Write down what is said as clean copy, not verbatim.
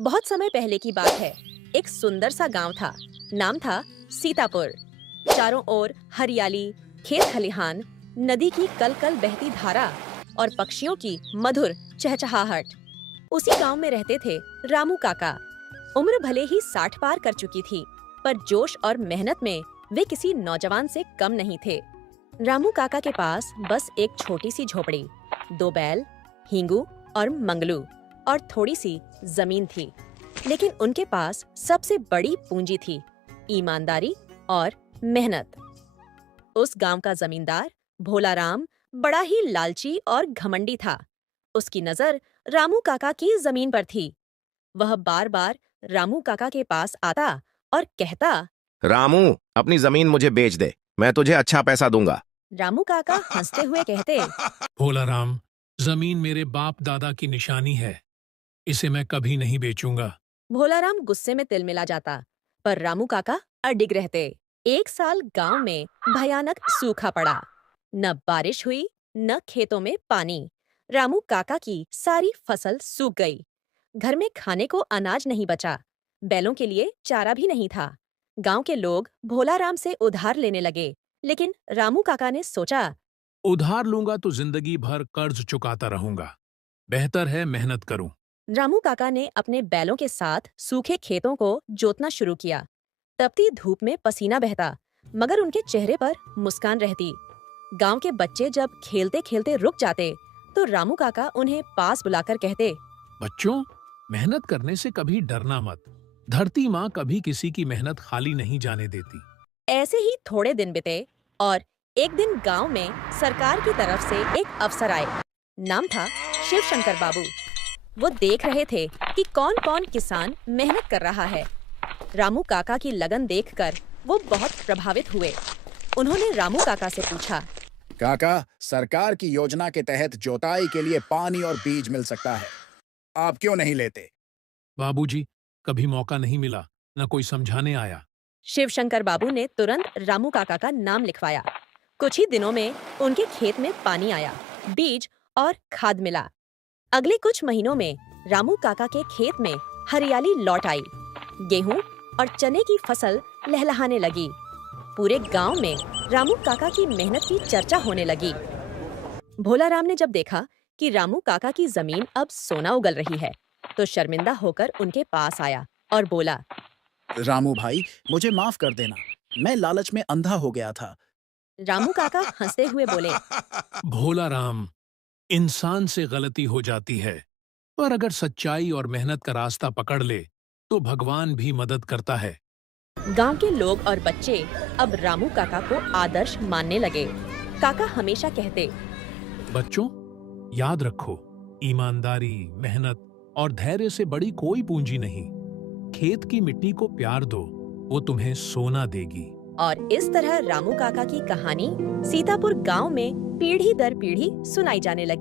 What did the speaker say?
बहुत समय पहले की बात है। एक सुंदर सा गांव था। नाम था सीतापुर। चारों ओर हरियाली, खेत खलिहान, नदी की कल कल बहती धारा और पक्षियों की मधुर चहचहाहट। उसी गांव में रहते थे रामू काका। उम्र भले ही 60 पार कर चुकी थी, पर जोश और मेहनत में वे किसी नौजवान से कम नहीं थे। रामू काका के पास बस एक छोटी सी झोपड़ी, 2 बैल, हींगू और मंगलू और थोड़ी सी जमीन थी। लेकिन उनके पास सबसे बड़ी पूंजी थी, ईमानदारी और मेहनत। उस गांव का जमींदार भोला राम बड़ा ही लालची और घमंडी था। उसकी नजर रामू काका की जमीन पर थी। वह बार बार रामू काका के पास आता और कहता। रामू, अपनी जमीन मुझे बेच दे, मैं तुझे अच्छा पैसा दूंगा। रामू काका हंसते हुए कहते। भोला राम, जमीन मेरे बाप दादा की निशानी है। इसे मैं कभी नहीं बेचूंगा। भोला राम गुस्से में तिलमिला जाता, पर रामू काका अडिग रहते। एक साल गांव में भयानक सूखा पड़ा। न बारिश हुई, न खेतों में पानी। रामू काका की सारी फसल सूख गई। घर में खाने को अनाज नहीं बचा। बैलों के लिए चारा भी नहीं था। गांव के लोग भोला राम से उधार लेने लगे, लेकिन रामू काका ने सोचा। उधार लूंगा तो जिंदगी भर कर्ज चुकाता रहूंगा। बेहतर है मेहनत करूं। रामू काका ने अपने बैलों के साथ सूखे खेतों को जोतना शुरू किया। तपती धूप में पसीना बहता, मगर उनके चेहरे पर मुस्कान रहती। गांव के बच्चे जब खेलते खेलते रुक जाते, तो रामू काका उन्हें पास बुलाकर कहते। बच्चों, मेहनत करने से कभी डरना मत। धरती माँ कभी किसी की मेहनत खाली नहीं जाने देती। ऐसे ही थोड़े दिन बीते और एक दिन गांव में सरकार की तरफ से एक अफसर आए। नाम था शिव शंकर बाबू। वो देख रहे थे कि कौन कौन किसान मेहनत कर रहा है। रामू काका की लगन देखकर वो बहुत प्रभावित हुए। उन्होंने रामू काका से पूछा। काका, सरकार की योजना के तहत जोताई के लिए पानी और बीज मिल सकता है, आप क्यों नहीं लेते? बाबूजी, कभी मौका नहीं मिला, न कोई समझाने आया। शिव शंकर बाबू ने तुरंत रामू काका का नाम लिखवाया। कुछ ही दिनों में उनके खेत में पानी आया, बीज और खाद मिला। अगले कुछ महीनों में रामू काका के खेत में हरियाली लौट आई। गेहूं और चने की फसल लहलहाने लगी। पूरे गांव में रामू काका की मेहनत की चर्चा होने लगी। भोला राम ने जब देखा कि रामू काका की जमीन अब सोना उगल रही है, तो शर्मिंदा होकर उनके पास आया और बोला। रामू भाई, मुझे माफ कर देना, मैं लालच में अंधा हो गया था। रामू काका हंसते हुए बोले। भोला राम, इंसान से गलती हो जाती है, पर अगर सच्चाई और मेहनत का रास्ता पकड़ ले तो भगवान भी मदद करता है। गांव के लोग और बच्चे अब रामू काका को आदर्श मानने लगे। काका हमेशा कहते। बच्चों, याद रखो, ईमानदारी, मेहनत और धैर्य से बड़ी कोई पूंजी नहीं। खेत की मिट्टी को प्यार दो, वो तुम्हें सोना देगी। और इस तरह रामू काका की कहानी सीतापुर गांव में पीढ़ी दर पीढ़ी सुनाई जाने लगी।